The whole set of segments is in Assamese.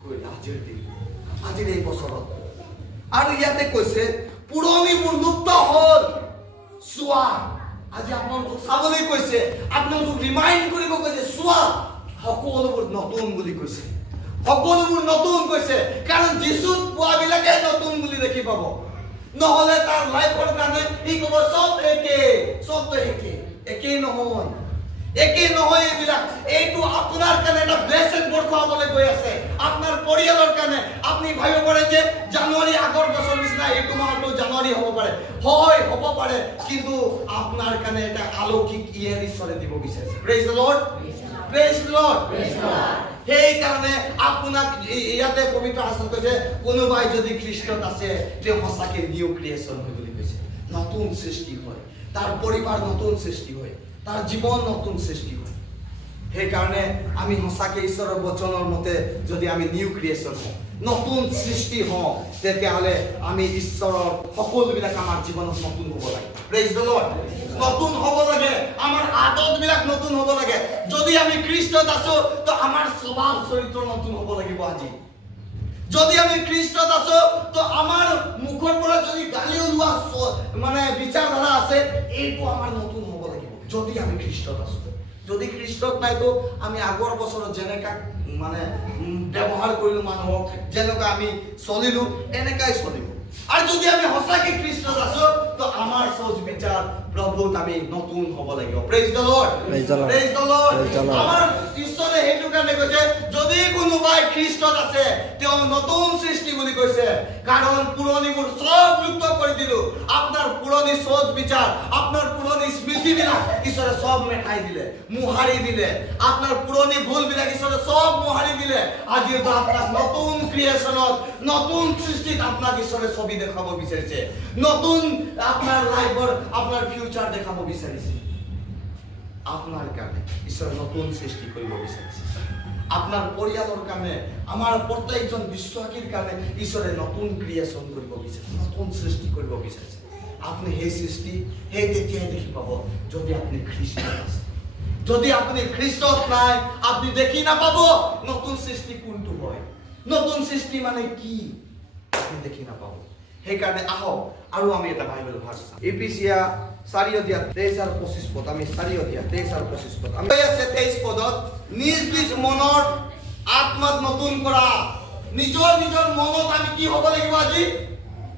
আজিৰ এই বছৰত আৰু ইয়াতে কৈছে পুৰণিবোৰ লুপ্ত হ'ল চোৱা আজি আপোনালোকক চাবলৈ কৈছে আপোনালোকক ৰিমাইণ্ড কৰিব কৈছে চোৱা সকলোবোৰ নতুন বুলি কৈছে সকলোবোৰ নতুন কৈছে কাৰণ যিশুত পোৱাবিলাকে নতুন বুলি দেখি পাব নহলে তাৰ লাইফৰ কাৰণে ই ক'ব চব একে নহয় একে নহয় এইবিলাক এইটো আপোনাৰ কাৰণে এটা ব্লেছিং বৰখাবলৈ গৈ আছে আপোনাৰ পৰিয়ালৰ কাৰণে আপুনি ভাবিব পাৰে যে জানুৱাৰী আগৰ বছৰ নিচিনা এইটো মাহটো জানুৱাৰী হ'ব পাৰে হয় হ'ব পাৰে কিন্তু আপোনাৰ কাৰণে এটা আলৌকিক ইয়াৰ ঈশ্বৰে দিব বিচাৰিছে praise the lord praise the lord সেই কাৰণে আপোনাক ইয়াতে পবিত্ৰ শাস্ত্ৰত কৈছে কোনোবাই যদি খ্ৰীষ্টত আছে তেওঁ সঁচাকে নিউ ক্ৰিয়েচন হয় বুলি কৈছে নতুন সৃষ্টি হয় তাৰ পৰিবাৰ নতুন সৃষ্টি হয় তাৰ জীৱন নতুন সৃষ্টি হয় সেই কাৰণে আমি সঁচাকে ঈশ্বৰৰ বচনৰ মতে যদি আমি নিউ ক্ৰিয়েচন হওঁ নতুন সৃষ্টি হওঁ তেতিয়াহ'লে আমি ঈশ্বৰৰ সকলোবিলাক আমাৰ জীৱনত নতুন হ'ব লাগে প্ৰেইজ দ্য লৰ্ড নতুন হ'ব লাগে আমাৰ আদতবিলাক নতুন হ'ব লাগে যদি আমি খ্ৰীষ্টত আছো তো আমাৰ স্বভাৱ চৰিত্ৰ নতুন হ'ব লাগিব আজি যদি আমি খ্ৰীষ্টত আছো তো আমাৰ মুখৰ পৰা যদি গালি ওলোৱা মানে বিচাৰধাৰা আছে এইটো আমাৰ নতুন হ'ব লাগিব যদি আমি খ্ৰীষ্টত আছো যদি খ্ৰীষ্টত নাই তো আমি আগৰ বছৰত যেনেকা মানে ব্যৱহাৰ কৰিলো মানুহক যেনেকা আমি চলিলো এনেকাই চলিব আৰু যদি আমি সঁচাকে খ্ৰীষ্টত আছো তো আমাৰ সোচ বিচাৰ প্ৰভুত আমি নতুন হ'ব লাগিব praise the lord praise the lord আমাৰ ঈশ্বৰে হেতু কাৰণে কৈছে যদি কোনোবাই খ্ৰীষ্টত আছে তেওঁ নতুন সৃষ্টি বুলি কৈছে কাৰণ পুৰণিবোৰ সব লুপ্ত কৰি দিলো আপোনাৰ পুৰণি সোচ বিচাৰ আপোনাৰ পুৰণি স্মৃতিবিলাক ঈশ্বৰে সব মেটাই দিলে মুহাৰি দিলে আপোনাৰ পুৰণি ভুলবিলাক ঈশ্বৰে সব মুহাৰি দিলে আজি আপোনাক নতুন ক্ৰিয়েচনত নতুন সৃষ্টিত আপোনাক ঈশ্বৰে ছবি দেখাব বিচাৰিছে নতুন আপোনাৰ লাইফৰ আপোনাৰ ফিউচাৰ দেখাব বিচাৰিছে আপোনাৰ কাৰণে ঈশ্বৰে নতুন সৃষ্টি কৰিব বিচাৰিছে আপনাৰ পৰিয়ালৰ কাৰণে আমাৰ প্ৰত্যেকজন বিশ্বাসীৰ কাৰণে ঈশ্বৰে নতুন ক্ৰিয়েচন কৰিব বিচাৰিছে নতুন সৃষ্টি কৰিব বিচাৰিছে আপনি সেই সৃষ্টি সেই তেতিয়াই দেখি পাব যদি আপনি খ্ৰীষ্টত আছে যদি আপনি খ্ৰীষ্টত নাই আপনি দেখি নাপাব নতুন সৃষ্টি কোনটো হয় নতুন সৃষ্টি মানে কি আপনি দেখি নাপাব সেই কাৰণে আহক আৰু আমি এটা বাইবেল ভাৰ্স এফিচিয়া 4 অধ্যায় 23 আৰু 25 পদ আমি 4 অধ্যায় 23 আৰু 25 পদ আমি আছে 23 পদত নিজ নিজ মনৰ আত্মাত নতুন কৰা নিজৰ নিজৰ মনত আমি কি হ'ব লাগিব আজি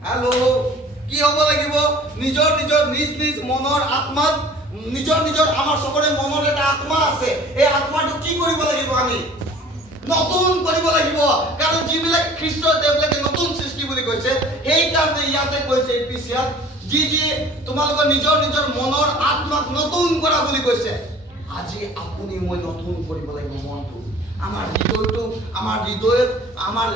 হেল্ল কি হ'ব লাগিব নিজৰ নিজৰ নিজ নিজ মনৰ আত্মাত নিজৰ নিজৰ আমাৰ সকলোৰে মনৰ এটা আত্মা আছে এই আত্মাটো কি কৰিব লাগিব আমি নতুন কৰিব লাগিব কাৰণ যিবিলাক খ্ৰীষ্ট দেৱবিলাকে নতুন সৃষ্টি বুলি কৈছে সেই কাৰণে ইয়াতে কৈছে এফিচিয়াত যি তোমালোকৰ নিজৰ নিজৰ মনৰ আত্মাক নতুন কৰা বুলি কৈছে আজি আপুনি মই নতুন কৰিব লাগিব মনটো আমাৰ হৃদয়ত আমাৰ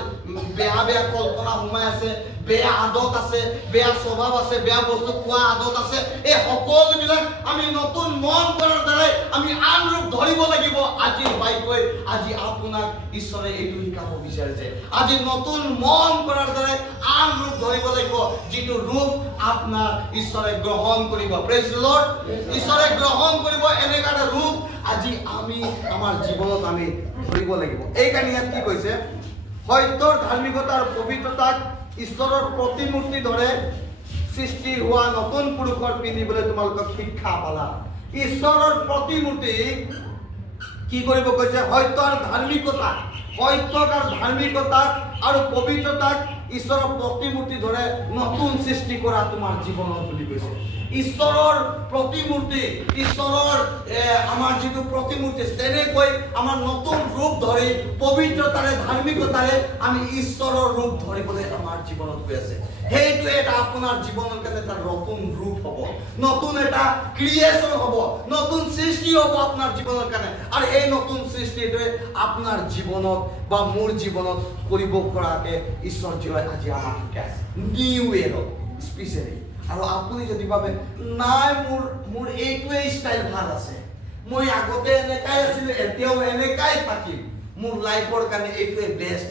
বেয়া বেয়া কল্পনা সোমাই আছে বেয়া আদত আছে বেয়া স্বভাৱ আছে বেয়া বস্তু খোৱা আদত আছে এই সকলোবিলাক আমি নতুন মন কৰাৰ দ্বাৰাই আমি আন ৰূপ ধৰিব লাগিব আজি বাইকৈ আজি আপোনাক ঈশ্বৰে এইটো শিকাব বিচাৰিছে আজি নতুন মন কৰাৰ দ্বাৰাই আন ৰূপ ধৰিব লাগিব যিটো ৰূপ আপোনাৰ ঈশ্বৰে গ্ৰহণ কৰিব প্ৰেইজ দ্য লৰ্ড ঈশ্বৰে গ্ৰহণ কৰিব এনেকা এটা ৰূপ আজি আমি আমাৰ জীৱনত আমি ধৰিব লাগিব এই কাৰণে ইয়াত কি কৈছে সত্যৰ ধাৰ্মিকতাৰ পবিত্ৰতাক ঈশ্বৰৰ প্ৰতিমূৰ্তি ধৰে সৃষ্টি হোৱা নতুন পুৰুষৰ পিন্ধিবলৈ তোমালোকক শিক্ষা পালা ঈশ্বৰৰ প্ৰতিমূৰ্তি কি কৰিব কৈছে সত্যৰ ধাৰ্মিকতা আৰু পবিত্ৰতাক ঈশ্বৰৰ প্ৰতিমূৰ্তি ধৰে নতুন সৃষ্টি কৰা তোমাৰ জীৱনত বুলি কৈছে ঈশ্বৰৰ প্ৰতিমূৰ্তি ঈশ্বৰৰ আমাৰ যিটো প্ৰতিমূৰ্তি তেনেকৈ আমাৰ নতুন ৰূপ ধৰি পবিত্ৰতাৰে ধাৰ্মিকতাৰে আমি ঈশ্বৰৰ ৰূপ ধৰিবলৈ আমাৰ জীৱনত গৈ আছে সেইটো এটা আপোনাৰ জীৱনৰ কাৰণে এটা নতুন ৰূপ হ'ব নতুন এটা ক্ৰিয়েচন হ'ব নতুন সৃষ্টি হ'ব আপোনাৰ জীৱনৰ কাৰণে আৰু এই নতুন সৃষ্টিটোৱে আপোনাৰ জীৱনত বা মোৰ জীৱনত কৰিব পৰাকে ঈশ্বৰ জীৱাই আজি আমাক শিকাইছে নিউ এৰত স্পেচিয়েলি আৰু আপুনি যদি ভাবে নাই মোৰ এইটোৱে ষ্টাইল ভাল আছে মই আগতে এনেকাই আছিল এতিয়াও এনেকাই থাকিম মোৰ লাইফৰ কাৰণে এইটোৱে বেষ্ট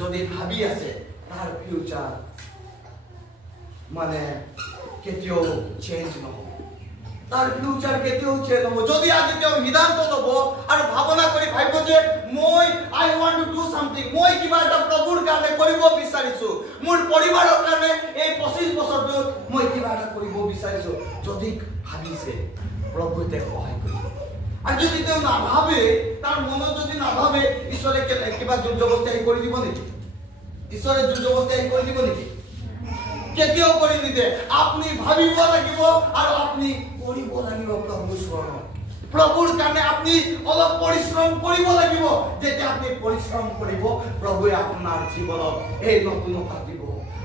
যদি ভাবি আছে তাৰ ফিউচাৰ মানে কেতিয়াও চেঞ্জ নহ'ব তার ফিউচার কেতিয়াও চেঞ্জ হ'ব যদি আজি তেওঁ সিদ্ধান্ত ল'ব আৰু ভাৱনা কৰি ভাবিব যে মই আই ওয়ান্ট টু ডু সামথিং মই কিবা এটা প্ৰভুৰ কাৰণে কৰিব বিচাৰিছো মোৰ পৰিবাৰৰ কাৰণে এই 25 বছৰটো মই কিবা এটা কৰিব বিচাৰিছো যদি ভাবিছে প্ৰভুৱে তেওঁক সহায় কৰিব আৰু যদি তেওঁ নাভাবে তাৰ মনত যদি নাভাবে ঈশ্বৰে কিবা জোৰজবস্তি আহি কৰি দিব নেকি ঈশ্বৰে জোৰজবস্তি আহি কৰি দিব নেকি কেতিয়াও কৰি নিদে আপনি ভাবিব লাগিব আৰু আপনি কৰিব লাগিব প্ৰভুৰ চৰণত প্ৰভুৰ কাৰণে আপনি অলপ পৰিশ্ৰম কৰিব লাগিব যেতিয়া আপনি পৰিশ্ৰম কৰিব প্ৰভুৱে আপোনাৰ জীৱনত এই নতুনতা দিব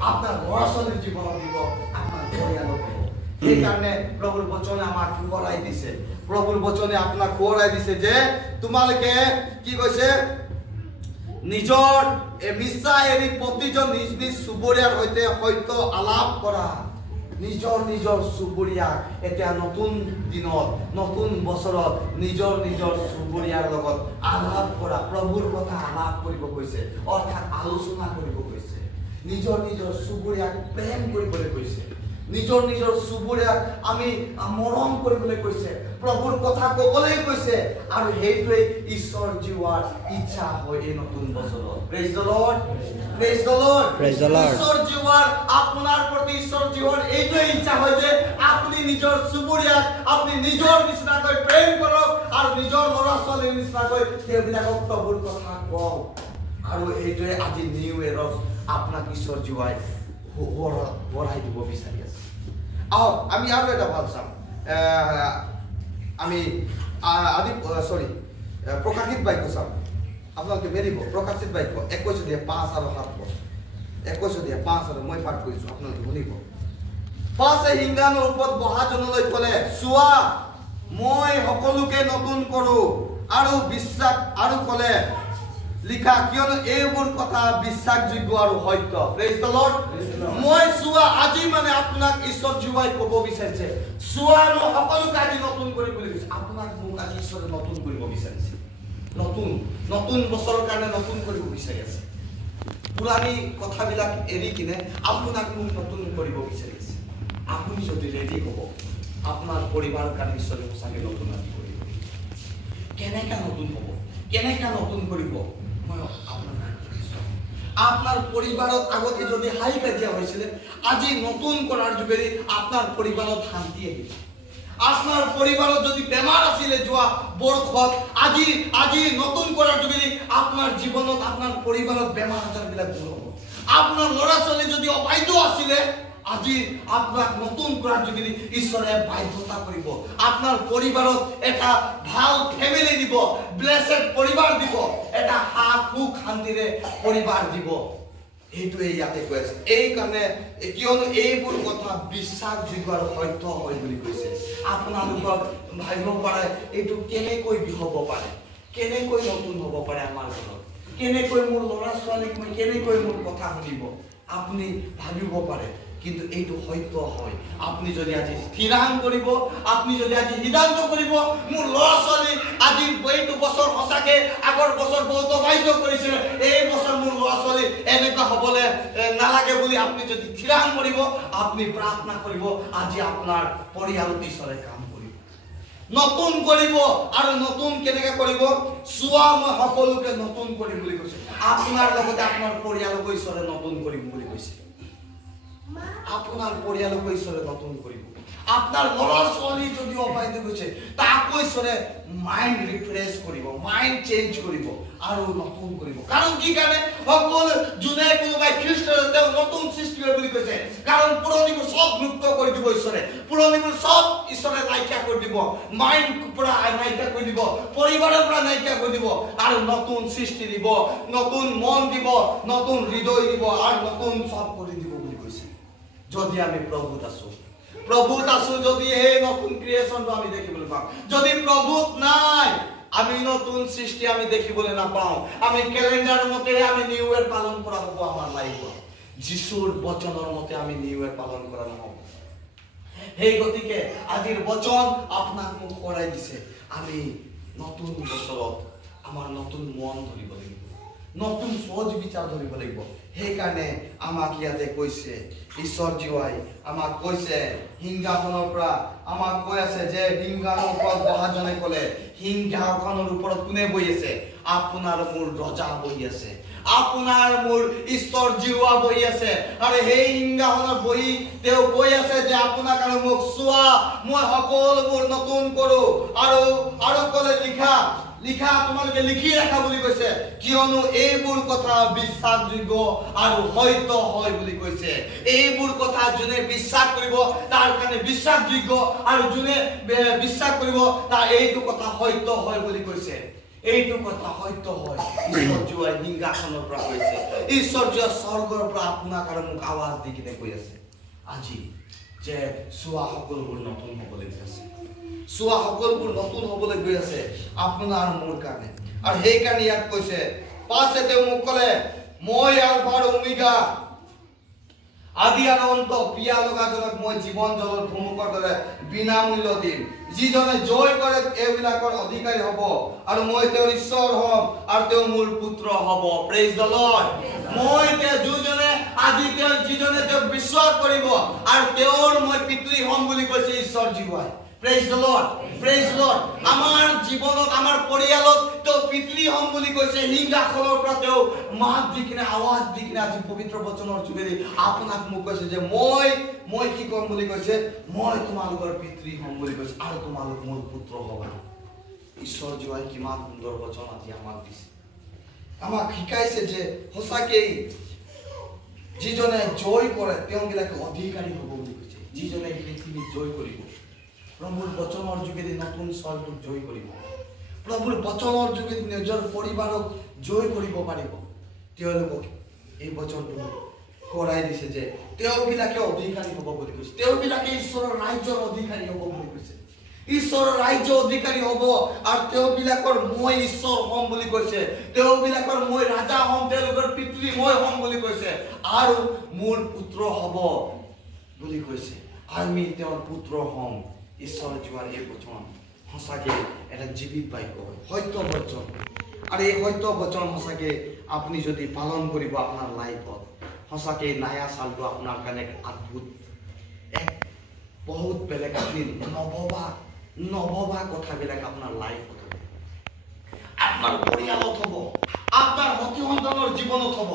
আপোনাৰ ল'ৰা-ছোৱালীৰ জীৱনত দিব আপোনাৰ পৰিয়ালত দিব এই কাৰণে প্ৰভুৰ বচনে আমাক খোৱাই দিছে প্ৰভুৰ বচনে আপোনাক খোৱাই দিছে যে তোমালোকে কি কৈছে নিজৰ মিছা এৰি প্ৰতিজন নিজ নিজ চুবুৰীয়াৰ সৈতে সত্য আলাপ কৰা নিজৰ নিজৰ চুবুৰীয়াক এতিয়া নতুন দিনত নতুন বছৰত নিজৰ নিজৰ চুবুৰীয়াৰ লগত আলাপ কৰা প্ৰভুৰ কথা আলাপ কৰিব কৈছে অৰ্থাৎ আলোচনা কৰিব কৈছে নিজৰ নিজৰ চুবুৰীয়াক প্ৰেম কৰিবলৈ কৈছে নিজৰ নিজৰ চুবুৰীয়াক আমি মৰম কৰিবলৈ কৈছে প্ৰভুৰ কথা ক'বলৈ কৈছে আৰু হেইটোৱে ঈশ্বৰ জীৱাৰ ইচ্ছা হয় এই নতুন বছৰত praise the lord praise the lord praise the lord ঈশ্বৰ জীৱাৰ আপোনাৰ প্ৰতি ঈশ্বৰ জীৱাৰ এইটোৱে ইচ্ছা হয় যে আপুনি নিজৰ চুবুৰীয়াক আপুনি নিজৰ নিচিনাকৈ প্ৰেম কৰক আৰু নিজৰ ল'ৰা-ছোৱালীৰ নিচিনাকৈ তেওঁবিলাকক প্ৰভুৰ কথা কওক আৰু এইটোৱে আজি নিউ ইয়েৰত আপোনাক ঈশ্বৰ জীৱাই বঢ়াই দিব বিচাৰি আছে আহক আমি আৰু এটা ভাল চাম আমি আদি সৰি প্ৰকাশিত বাক্য চাম আপোনালোকে মেলিব প্ৰকাশিত বাক্য 21:5 আৰু 7 21:5 আৰু মই পাঠ কৰিছো আপোনালোকে শুনিব পাছে হিংগানৰ ওপৰত বহাজনলৈ ক'লে চোৱা মই সকলোকে নতুন কৰো আৰু বিশ্বাস আৰু ক'লে লিখা কিয়নো এইবোৰ কথা বিশ্বাসযোগ্য আৰু সত্য প্ৰেজ দ্য লৰ্ড মই চোৱা আজি মানে আপোনাক ঈশ্বৰ জীৱাই ক'ব বিচাৰিছে চোৱা মই সকলোকে আজি নতুন কৰিবলৈ কৈছে আপোনাক মোক আজি ঈশ্বৰে নতুন কৰিব বিচাৰিছে নতুন বছৰৰ কাৰণে নতুন কৰিব বিচাৰি আছে পুৰাণি কথাবিলাক এৰি কিনে আপোনাক মোক নতুন কৰিব বিচাৰি আছে আপুনি যদি ৰেডি হ'ব আপোনাৰ পৰিবাৰৰ কাৰণে ঈশ্বৰে সঁচাকৈ নতুন আজি কৰিব কেনেকৈ নতুন হ'ব কেনেকৈ নতুন কৰিব আপনার পরিবারত আগতে যদি হাই কাজিয়া হয়েছিল আজি নতুন করার যোগেদি আপনার পরিবারত শান্তি আহিব আপনার পরিবারত যদি বেমার আছিলে যোৱা বৰ্ষত আজি নতুন কৰাৰ যোগেদি আপনাৰ জীবনত আপনাৰ পৰিবাৰত বেমাৰ আজাৰ বিলাক দূৰ হ'ব আপনাৰ ল'ৰা-ছোৱালী যদি অবাধ্য আছিলে আজি আপনাক নতুন কৰাৰ যোগেদি ঈশ্বৰে বাধ্যতা কৰিব আপনাৰ পৰিবাৰত এটা ভাল ফ্যামিলি দিব ব্লেসড পৰিবাৰ দিব এটা সুখ শান্তিৰে পৰিবাৰ দিব এইটোৱে ইয়াতে কৈ আছে এই কাৰণে কিয়নো এইবোৰ কথা বিশ্বাসযোগ্য আৰু সত্য হয় বুলি কৈছে আপোনালোকক ভাবিব পাৰে এইটো কেনেকৈ হ'ব পাৰে কেনেকৈ নতুন হ'ব পাৰে আমাৰ ঘৰত কেনেকৈ মোৰ ল'ৰা-ছোৱালীক মই কেনেকৈ মোৰ কথা শুনিব আপুনি ভাবিব পাৰে কিন্তু এইটো সত্য হয় আপনি যদি আজি স্থিৰাং কৰিব আপনি যদি আজি সিদ্ধান্ত কৰিব মোৰ ল'ৰা-ছোৱালী আজি এইটো বছৰ সঁচাকে আগৰ বছৰ বহুত অবাধ্য কৰিছে এই বছৰ মোৰ ল'ৰা-ছোৱালী এনেকুৱা হ'বলৈ নালাগে বুলি আপনি যদি স্থিৰাং কৰিব আপনি প্ৰাৰ্থনা কৰিব আজি আপোনাৰ পৰিয়ালত ঈশ্বৰে কাম কৰিব নতুন কৰিব আৰু নতুন কেনেকৈ কৰিব চোৱা মই সকলোকে নতুন কৰিম বুলি কৈছে আপোনাৰ লগতে আপোনাৰ পৰিয়ালক ঈশ্বৰে নতুন কৰিম বুলি কৈছে আপনাৰ পৰিয়ালক ঈশ্বৰে নতুন কৰিব আপনাৰ ল'ৰা-ছোৱালী যদি অবাধ্য গৈছে তাকো ঈশ্বরে মাইন্ড রিফ্রেশ করিব মাইন্ড চেঞ্জ করিব আর নতুন করিব কারণ কি কারণে সকল জুনে কোনোবাই খ্ৰীষ্টৰ তেওঁ নতুন সৃষ্টি হয় বুলি কৈছে কাৰণ পুৰণিবোৰ সব মুক্ত কৰি দিব ঈশ্বৰে পুৰণিবোৰ সব ঈশ্বৰে নাইকিয়া কৰি দিব মাইন্ড পুৰা নাইকিয়া কৰি দিব পৰিবাৰৰ পৰা নাইকিয়া কৰি দিব আৰু নতুন সৃষ্টি দিব নতুন মন দিব নতুন হৃদয় দিব আৰু নতুন সব কৰি দিব যদি আমি প্ৰভুত আছো যদি এই নতুন ক্ৰিয়েচনটো আমি দেখিবলৈ পাওঁ যদি প্ৰভুত নাই আমি নতুন সৃষ্টি আমি দেখিবলৈ নাপাওঁ আমি ক্যালেন্ডাৰ মতে আমি নিউ ইয়াৰ পালন কৰা হ'ব আমাৰ লাইফত যিশুৰ বচনৰ মতে আমি নিউ ইয়াৰ পালন কৰা নহ'ব সেই গতিকে আজিৰ বচন আপোনাক মোক কৰাই দিছে আমি নতুন বছৰত আমাৰ নতুন মন ধৰিব লাগিব নতুন সহজ বিচাৰ ধৰিব লাগিব সেইকাৰণে আমাক ইয়াতে কৈছে ঈশ্বৰ জীৱাই আমাক কৈছে সিংহাসনৰ পৰা আমাক কৈ আছে যে সিংহাসনৰ ওপৰত বহাজনে ক'লে সিংহাসনৰ ওপৰত কোনে বহি আছে আপোনাৰ মোৰ ৰজা বহি আছে আপোনাৰ মোৰ ঈশ্বৰ জীৱা বহি আছে আৰু সেই সিংহাসনত বহি তেওঁ কৈ আছে যে আপোনাক আৰু মোক চোৱা মই সকলোবোৰ নতুন কৰো আৰু ক'লে লিখা তোমালোকে লিখি ৰাখা বুলি কৈছে কিয়নো এইবোৰ কথা বিশ্বাসযোগ্য আৰু সত্য হয় বুলি কৈছে এইবোৰ কথা যোনে বিশ্বাস কৰিব তাৰ কাৰণে বিশ্বাসযোগ্য আৰু যোনে বিশ্বাস কৰিব তাৰ এইটো কথা সত্য হয় বুলি কৈছে এইটো কথা সত্য হয় ঈশ্বৰ জীৱাই সিংহাসনৰ পৰা কৈছে ঈশ্বৰ জীৱা স্বৰ্গৰ পৰা আপোনাক আৰু মোক আৱাজ দি কিনে কৈ আছে আজি যে চোৱা সকলোবোৰ নতুন হ'বলৈ গৈ আছে চোৱা সকলোবোৰ নতুন হ'বলৈ গৈ আছে আপোনাৰ মোৰ কাৰণে আৰু সেইকাৰণে ইয়াত কৈছে পাছে তেওঁ মোক ক'লে মই আলফা আৰু ওমেগা আদি আৰু অন্ত পিয়া লগাজনক মই জীৱন জলৰ ভূমুকৰ দৰে বিনামূল্য দিম যিজনে জয় কৰে এইবিলাকৰ অধিকাৰী হ'ব আৰু মই তেওঁৰ ঈশ্বৰ হ'ম আৰু তেওঁ মোৰ পুত্ৰ হ'ব প্ৰেইজ দ্য লৰ্ড মই যিজনে আজি যিজনে তেওঁক বিশ্বাস কৰিব আৰু তেওঁৰ মই পিতৃ হ'ম বুলি কৈছে ঈশ্বৰ জীৱাই প্ৰেইজ দ্য লৰ্ড আমাৰ জীৱনত আমাৰ পৰিয়ালত তেওঁ পিতৃ হ'ম বুলি কৈছে সিংহাসনৰ পৰা তেওঁ মাত দি কিনে আৱাজ দি কিনে আজি পবিত্ৰ বচনৰ যোগেদি আপোনাক মোক কৈছে যে মই কি ক'ম বুলি কৈছে মই তোমালোকৰ পিতৃ হ'ম বুলি কৈছে আৰু তোমালোক মোৰ পুত্ৰ হ'বা ঈশ্বৰ জীৱাই কিমান সুন্দৰ বচন আজি আমাক দিছে আমাক শিকাইছে যে সঁচাকেই যিজনে জয় কৰে তেওঁবিলাকে অধিকাৰী হ'ব বুলি কৈছে যিজনে পৃথিৱী জয় কৰিব প্ৰভুৰ বচনৰ যোগেদি নতুন স্বৰ্গক জয় কৰিব প্ৰভুৰ বচনৰ যোগেদি নিজৰ পৰিবাৰক জয় কৰিব পাৰিব তেওঁলোকক এই বচনটো কৰাই দিছে যে তেওঁবিলাকে অধিকাৰী হ'ব বুলি কৈছে তেওঁবিলাকে ঈশ্বৰৰ ৰাজ্যৰ অধিকাৰী হ'ব বুলি কৈছে ঈশ্বৰৰ ৰাজ্য অধিকাৰী হ'ব আৰু তেওঁবিলাকৰ মই ঈশ্বৰ হ'ম বুলি কৈছে তেওঁবিলাকৰ মই ৰাজা হ'ম তেওঁলোকৰ পিতৃ মই হ'ম বুলি কৈছে আৰু মোৰ পুত্ৰ হ'ব বুলি কৈছে আমি তেওঁৰ পুত্ৰ হ'ম ঈশ্বৰ জীৱাৰ এই বচন সঁচাকে এটা জীৱিত বাক্য সত্য বচন আৰু এই সত্য বচন সঁচাকে আপুনি যদি পালন কৰিব আপোনাৰ লাইফত সঁচাকে নায়া চালটো আপোনাৰ কাৰণে অদ্ভুত এক বহুত বেলেগ আপুনি নভবা কথাবিলাক আপোনাৰ লাইফত হ'ব আপোনাৰ পৰিয়ালত হ'ব আপোনাৰ সতি সন্তানৰ জীৱনত হ'ব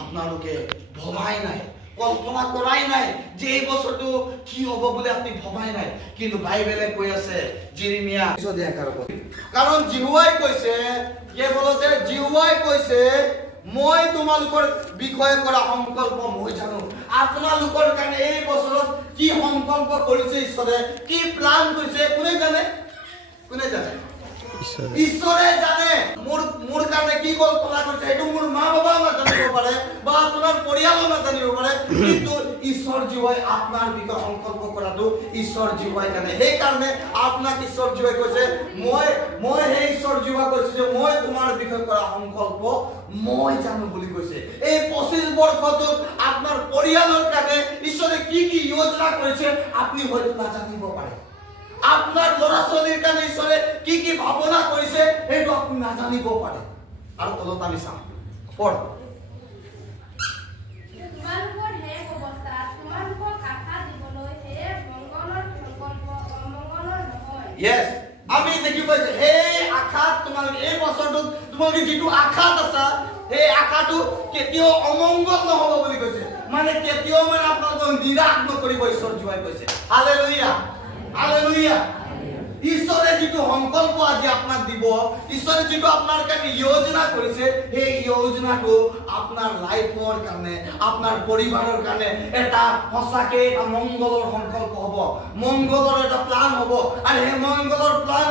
আপোনালোকে ভবাই নাই কল্পনা কৰাই নাই যে এই বছৰটো কি হ'ব বুলি আপুনি ভবাই নাই কিন্তু বাইবেলে কৈ আছে জিৰমিয়া ২০ কাৰণ জিহুৱাই কৈছে কেৱলতে জিহুৱাই কৈছে মই তোমালোকৰ বিষয়ে কৰা সংকল্প মই জানো আপোনালোকৰ কাৰণে এই বছৰত কি সংকল্প কৰিছে ঈশ্বৰে কি প্লান কৰিছে কোনে জানে ঈশ্বৰে জানে মোৰ কাৰণে কি কল্পনা কৰিছে এইটো মোৰ মা বাবা নাজানিব পাৰে বা আপোনাৰ পৰিয়ালো নাজানিব পাৰে কিন্তু ঈশ্বৰ জীৱাই আপোনাৰ বিষয়ে সংকল্প কৰাটো ঈশ্বৰ জীৱাই জানে সেইকাৰণে আপোনাক ঈশ্বৰ জীৱাই কৈছে মই সেই ঈশ্বৰ জীৱা কৈছে যে মই তোমাৰ বিষয়ে কৰা সংকল্প মই জানো বুলি কৈছে এই 25 বৰ্ষটোত আপোনাৰ পৰিয়ালৰ কাৰণে ঈশ্বৰে কি যোজনা কৰিছে আপুনি হয়তো নাজানিব পাৰে আপনার লড়াচলির কারণে ঈশ্বরে কি ভাবনা করেছে এইটো আপনি না জানিব পারে আর তলত আমি চাম পড় তোমালোকৰ হে অৱস্থা তোমালোকক আশা দিবলৈ হে মংগলৰ সংকল্প অমংগলৰ নহয় ইয়েস আমি দেখি পাইছে হে আশা তোমালোক এই বছৰটো তোমালোক যেটো আশা আছে এই আশাটো কেতিয়াও অমংগল নহব বুলি কৈছে মানে কেতিয়াও মানে আপোনালোকক নিৰাশ নকৰিব ঈশ্বৰ জীৱাই কৈছে হালেলুয়া হালেলুয়া ঈশ্বৰে যেটো সংকল্প আজি আপোনাক দিব ঈশ্বৰে যেটো আপোনাৰ কাৰণে যোজনা কৰিছে এই যোজনাটো আপোনাৰ লাইফৰ কাৰণে আপোনাৰ পৰিবাৰৰ কাৰণে এটা সঁচাকে এটা মংগলৰ সংকল্প হ'ব মংগলৰ এটা প্লান হ'ব আৰু এই মংগলৰ প্লান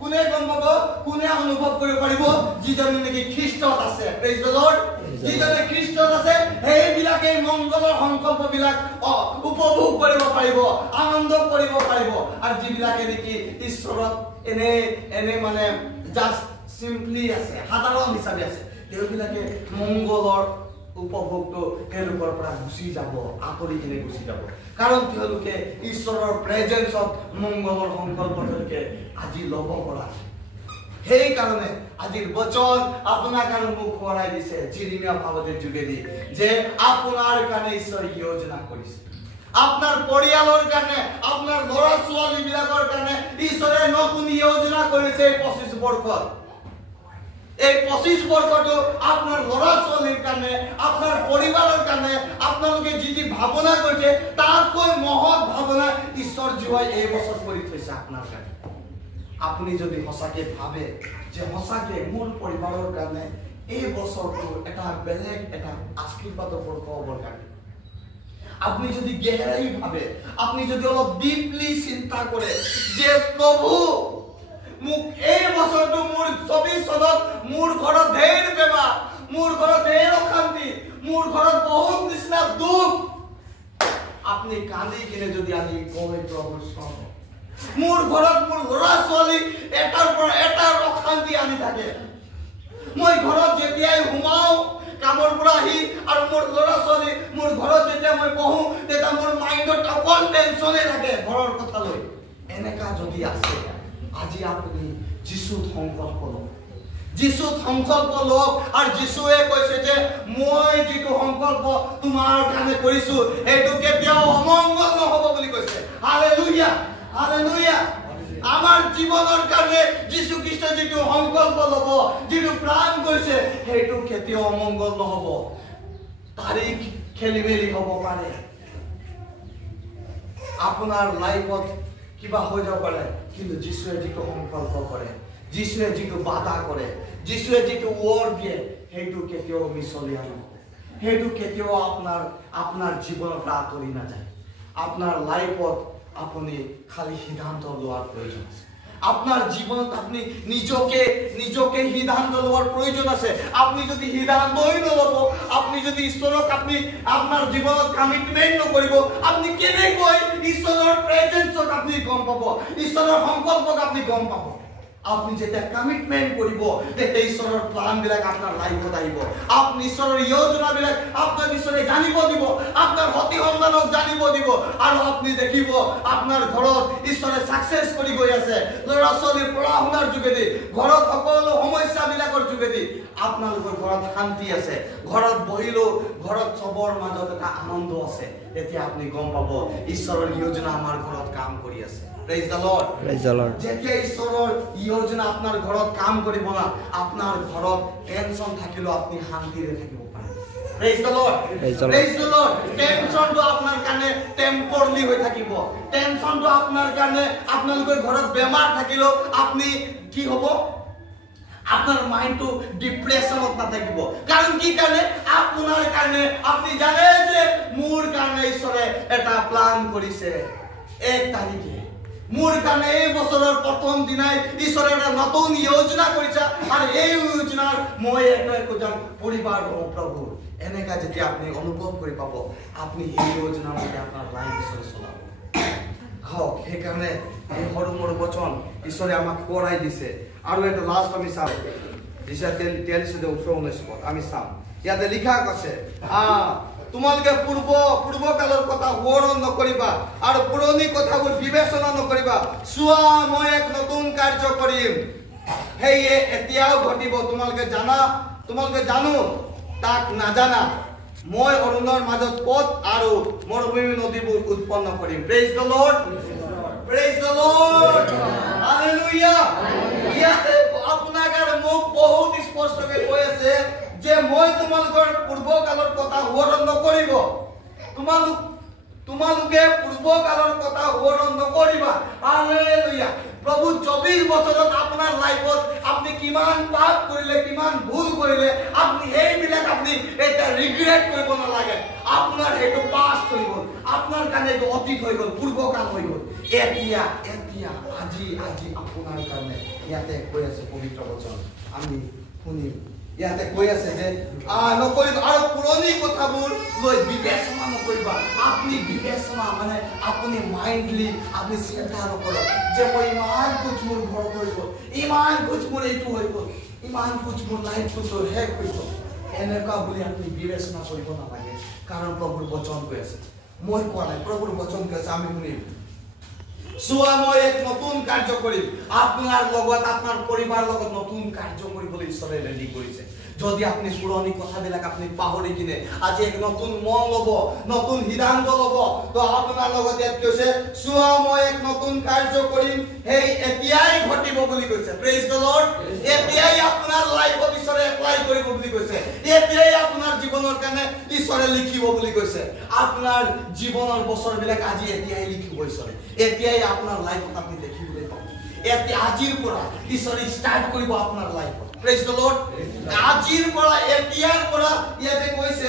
কোনে গম পাব কোনে অনুভৱ কৰিব পাৰিব যিজনে নেকি খ্ৰীষ্টত আছে প্ৰেইজ দ্য লৰ্ড যিজনে খ্ৰীষ্টত আছে সেইবিলাকে মংগলৰ সংকল্পবিলাক উপভোগ কৰিব পাৰিব আনন্দ কৰিব পাৰিব আৰু যিবিলাকে নেকি ঈশ্বৰত এনে মানে জাস্ট সিম্পলি আছে সাধাৰণ হিচাপে আছে তেওঁবিলাকে মংগলৰ উপভোগটো তেওঁলোকৰ পৰা গুচি যাব আঁতৰি কিনে গুচি যাব কাৰণ তেওঁলোকে ঈশ্বৰৰ প্ৰেজেন্সত মংগলৰ সংকল্প তেওঁলোকে আজি ল'ব পৰা সেই কাৰণে আজিৰ বচন আপোনাক আৰু মোক কৰাই দিছে জিৰিমিয়া ভাৱৰ যোগেদি যে আপোনাৰ কাৰণে ঈশ্বৰ যোজনা কৰিছে আপনাৰ পৰিয়ালৰ কাৰণে আপনাৰ লৰা ছোৱালী বিলাকৰ কাৰণে ঈশ্বৰে নতুন যোজনা কৰিছে 25 বৰ্ষত এই 25 বৰ্ষটো আপনাৰ লৰা ছোৱালীৰ কাৰণে আপনাৰ পৰিবাৰৰ কাৰণে আপোনালোকে যি ভাৱনা কৰিছে তাতকৈ মহৎ ভাৱনা ঈশ্বৰ জীৱাই এই বছৰ কৰি থৈছে আপোনাৰ কাৰণে আপুনি যদি সঁচাকে ভাবে যে সঁচাকে মোৰ পৰিবাৰৰ কাৰণে এই বছৰটো এটা বেলেগ এটা আশীৰ্বাদৰ বৰ্ষ হ'বৰ কাৰণে আপনি যদি গেহেৰাই ভাবে আপনি যদি অলপ ডিপলি চিন্তা কৰে যে প্ৰভু মুখ এই বছৰটো মোৰ 24 সনত মোৰ ঘৰত ঢেৰ বেমাৰ মোৰ ঘৰত ঢেৰ অশান্তি মোৰ ঘৰত বহুত নিচিনা দুখ আপনি কান্দি কিনে যদি আজি কয় প্ৰভু সব মোৰ ঘৰত মোৰ লৰা ছোৱালী এটাৰ পৰা এটা অশান্তি আনি থাকে মই ঘৰত যেতিয়াই হুমাও কামৰ পৰা আহি আৰু মোৰ লৰা ছোৱালী মোৰ ঘৰত যেতিয়া মই বহো তেতিয়া মোৰ মাইণ্ডত অকল টেনচনে থাকে ঘৰৰ কথা লৈ এনেকা যদি আছে আজি আপুনি যিশুত সংকল্প লওক যিশুত সংকল্প লওক আৰু যিশুৱে কৈছে যে মই যিটো সংকল্প তোমাৰ কাৰণে কৰিছো এইটো কেতিয়াও অমংগল নহব বুলি কৈছে হালেলুয়া হালেলুয়া আমাৰ জীবনেৰ কাৰণে যীশু খ্ৰিস্ট যেটো সংকল্প লব যেটো প্ল্যান কৰিছে হেতু কেতিয়াও অমঙ্গল নহব তাৰিখ খেলিমেলি হব পাৰে আপোনাৰ লাইফত কিবা হৈ যাব পাৰে কিন্তু যীশুৱে যেটো সংকল্প কৰে যীশুৱে যেটো বাধা কৰে যীশুৱে যেটো ওয়াৰ্ড দিয়ে হেতু কেতিয়াও মিছলীয়া নহব হেতু কেতিয়াও আপোনাৰ জীৱনৰ পৰা আঁতৰি নাযায় আপনাৰ লাইফত আপনি খালি সিদ্ধান্ত লোৱাৰ প্ৰয়োজন আছে আপনাৰ জীবনত আপনি নিজকে সিদ্ধান্ত লোৱাৰ প্ৰয়োজন আছে আপনি যদি সিদ্ধান্তই নলব আপনি যদি ঈশ্বৰক আপনি আপনাৰ জীবনত কমিটমেন্ট নকৰিব আপনি কেনেকৈ ঈশ্বৰৰ প্ৰেজেন্সক আপনি গম পাব ঈশ্বৰৰ সংকল্পক আপনি গম পাব আপনি যেটা কমিটমেন্ট কৰিব তেতে ঈশ্বৰৰ প্ল্যান বিলাক আপনাৰ লাইফত আহিব আপনি ঈশ্বৰৰ যোজনা বিলাক আপনাৰ ঈশ্বৰে জানিব দিব আপনাৰ হতি সন্তানক জানিব দিব আৰু আপনি দেখিব আপনাৰ ঘৰত ঈশ্বৰে সাকসেস কৰি গৈ আছে লৰা ছোৱালীৰ পঢ়া-শুনাৰ যোগেদি ঘৰত সকলো সমস্যা বিলাকৰ যোগেদি আপোনালোকৰ ঘৰত শান্তি আছে ঘৰত বহিলো ঘৰত সবৰ মাজত এটা আনন্দ আছে তেতিয়া আপনি গম পাব ঈশ্বৰৰ যোজনা আমাৰ ঘৰত কাম কৰি আছে Praise the Lord. Praise the Lord. যেতিয়া ঈশ্বৰৰ যোজনা আপোনাৰ ঘৰত কাম কৰিব না আপোনাৰ ঘৰত টেনচন থাকিলেও আপুনি শান্তিৰে থাকিব পাৰে Praise the Lord. Praise the Lord. টেনচনটো আপোনাৰ কাৰণে টেম্পৰলি হৈ থাকিব টেনচনটো আপোনাৰ কাৰণে আপোনালোকৰ ঘৰত বেমাৰ থাকিলেও আপুনি কি হ'ব আপনার মাইন্ডটো ডিপ্রেশনত না থাকিব কারণ কি কারণে আপনার কারণে আপনি জানে যে মোর কারণে ঈশ্বরে এটা প্ল্যান করিছে 1 তারিখে মোর কারণে এই বছরের প্রথম দিনাই ঈশ্বরে একটা নতুন যোজনা করেছে আর এই যোজনার মই একজন পরিবার ও প্রভু এনেকা যদি আপনি অনুভব করে পাব আপনি এই যোজনার মধ্যে আপনার লাইফ ঈশ্বরে চলাব হোক সেই কারণে এই সৰু সৰু বচন ঈশ্বৰে আমাক কৰাই দিছে আৰু এটা লাষ্ট আমি চাম দিশা 43-19 আমি চাম ইয়াতে লিখা আছে তোমালোকে পূৰ্বকালৰ কথা সোঁৱৰণ নকৰিবা আৰু পুৰণি কথাবোৰ বিবেচনা নকৰিবা চোৱা মই এক নতুন কাৰ্য কৰিম হেয়ে এতিয়াও ঘটিব তোমালোকে জানো তাক নাজানা মই অৰুণৰ মাজত পথ আৰু মৰুভূমি নদীবোৰ উৎপন্ন কৰিম Praise the Lord. Praise the Lord. Hallelujah. ইয়াতে আপোনাক আৰু মোক বহুত স্পষ্টকৈ কৈ আছে যে মই তোমালোকৰ পূৰ্বকালৰ কথা সোঁৱৰণ নকৰিব তোমালোকে পূৰ্বকালৰ কথা সোঁৱৰণ নকৰিবা হালেলুয়া প্ৰভু 24 বছৰত আপোনাৰ লাইফত আপনি কিমান পাপ কৰিলে কিমান ভুল কৰিলে আপনি এইবিলাক আপনি এটা ৰিগ্ৰেট কৰিব নালাগে আপোনাৰ হেতু পাস হৈ গ'ল আপোনাৰ কাৰণে এইটো অতীত হৈ গ'ল পূৰ্বকাল হৈ গ'ল এতিয়া আজি আপোনাৰ কাৰণে ইয়াতে কৈ আছে পবিত্ৰ বচন আমি শুনিম ইয়াতে কৈ আছে যে নকৰিবা আৰু পুৰণি কথাবোৰ লৈ বিবেচনা নকৰিবা আপনি বিবেচনা মানে আপনি মাইন্ডলি আপনি চিন্তা নকৰক যে মই ইমান কুছ মোৰ ঘৰত হৈ গ'ল ইমান কুছ মোৰ এইটো হৈ গ'ল ইমান কুছ মোৰ লাইফটো শেষ হৈ গ'ল এনেকুৱা বুলি আপনি বিবেচনা কৰিব নালাগে কাৰণ প্ৰভুৰ বচন কৈ আছে মই কোৱা নাই প্ৰভুৰ বচন কৈ আছে আমি শুনিম চোৱা মই এক নতুন কাৰ্য কৰিম আপোনাৰ লগত আপোনাৰ পৰিবাৰৰ লগত নতুন কাৰ্য কৰিবলৈ ঈশ্বৰে ৰেডি কৰিছে যদি আপনি পুৰণি কথাবিলাক আপনি পাহৰি কিনে আজি এক নতুন মন লব নতুন সিদ্ধান্ত লব তো আপোনাৰ লগত ইয়াত কৈছে চোৱা মই এক নতুন কাৰ্য কৰিম হেই এতিয়াই ঘটিব বুলি কৈছে প্ৰেজ দ্য লৰ্ড এতিয়াই আপোনাৰ লাইফত ঈশ্বৰে এপ্লাই কৰিব বুলি কৈছে এতিয়াই আপোনাৰ জীৱনৰ কাৰণে ঈশ্বৰে লিখিব বুলি কৈছে আপোনাৰ জীৱনৰ বছৰবিলাক আজি এতিয়াই লিখিব ঈশ্বৰে এতিয়াই আপোনাৰ লাইফত আপনি দেখিবলৈ পাব এতিয়া আজিৰ পৰা ঈশ্বৰে ষ্টাৰ্ট কৰিব আপোনাৰ লাইফত Praise the Lord. আজিৰ পৰা এতিয়াৰ পৰা ইয়াতে কৈছে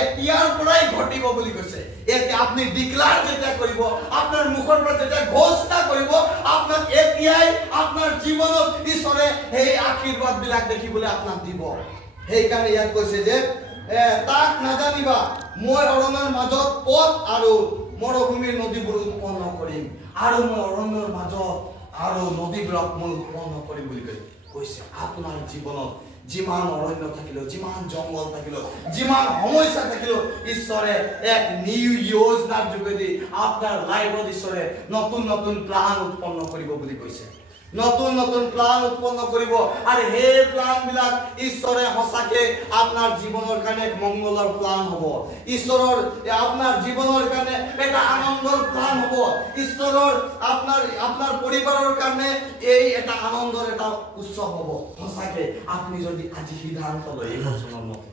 এতিয়াৰ পৰাই ঘটিব বুলি কৈছে এতে আপনি ডিক্লেয়াৰ যেটা কৰিব আপোনাৰ মুখৰ পৰা যেটা ঘোষণা কৰিব আপোনাক এতিয়াই আপোনাৰ জীৱনত ঈশ্বৰে এই আশীৰ্বাদ বিলাক দেখিবলৈ আপোনাক দিব সেই কাৰণে ইয়াত কৈছে যে তাক নাজানিবা মই অৰণ্যৰ মাজত পথ আৰু মৰুভূমিৰ নদীবোৰ উৎপন্ন কৰিম আৰু মই অৰণ্যৰ মাজত আৰু নদীবিলাক মই উৎপন্ন কৰিম বুলি কৈছে আপোনাৰ জীৱনত যিমান অৰণ্য থাকিলো যিমান জংগল থাকিলো যিমান সমস্যা থাকিলো ঈশ্বৰে এক নিউ যোজনাৰ যোগেদি আপোনাৰ লাইফত ঈশ্বৰে নতুন নতুন প্লান উৎপন্ন কৰিব বুলি কৈছে নতুন নতুন প্লান উৎপন্ন কৰিব আৰু সেই প্লান বিলাক ঈশ্বৰে হসাকে আপোনাৰ জীৱনৰ কাৰণে এক মংগলৰ প্লান হ'ব ঈশ্বৰৰ আপোনাৰ জীৱনৰ কাৰণে এটা আনন্দৰ প্লান হ'ব ঈশ্বৰৰ আপোনাৰ পৰিবাৰৰ কাৰণে এই এটা আনন্দৰ এটা উৎসৱ হ'ব হসাকে আপনি যদি আজি সিদ্ধান্ত লয় এই বচনৰ মতে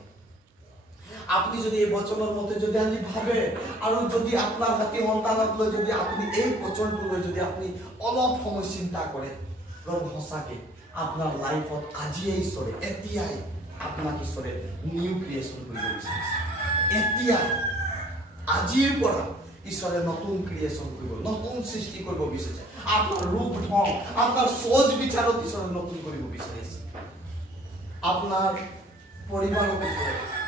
আপনি যদি এই বচনৰ মতে যদি আজি ভাবে আৰু যদি আপোনাৰ হাতে সন্তানক লৈ যদি আপনি এই বচনটো লৈ যদি আপনি অলপ সময় চিন্তা কৰে প্ৰভু হসাকে আপোনাৰ লাইফত আজিয়ে ঈশ্বৰে এতিয়াই আপোনাক ঈশ্বৰে নিউ ক্ৰিয়েচন কৰিব বিচাৰিছে এতিয়াই আজিৰ পৰা ঈশ্বৰে নতুন ক্ৰিয়েচন কৰিব নতুন সৃষ্টি কৰিব বিচাৰিছে আপোনাৰ ৰূপ ঢং আপোনাৰ সোচ বিচাৰত ঈশ্বৰে নতুন কৰিব বিচাৰিছে আপোনাৰ পৰিবাৰক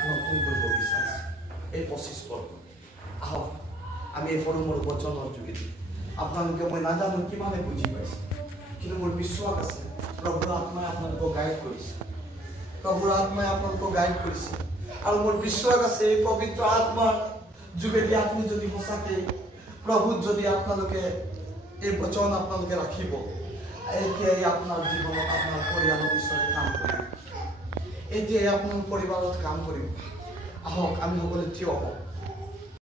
নতুন কৰিব বিচাৰিছে এই 25 বৰ্ষ আহক আমি এই সৰু সৰু বচনৰ যোগেদি আপোনালোকে মই নাজানো কিমানে বুজি পাইছে কিন্তু মোৰ বিশ্বাস আছে প্ৰভুৰ আত্মাই আপোনালোকক গাইড কৰিছে প্ৰভুৰ আত্মাই আপোনালোকক গাইড কৰিছে আৰু মোৰ বিশ্বাস আছে এই পবিত্ৰ আত্মাৰ যোগেদি আপুনি যদি সঁচাকে প্ৰভুত যদি আপোনালোকে এই বচন আপোনালোকে ৰাখিব এতিয়াই আপোনাৰ জীৱনত আপোনাৰ পৰিয়ালত ঈশ্বৰে কাম কৰিব এতিয়াই আপোনাৰ পৰিবাৰত কাম কৰিব আহক আমি সকলোৱে থিয় হওঁ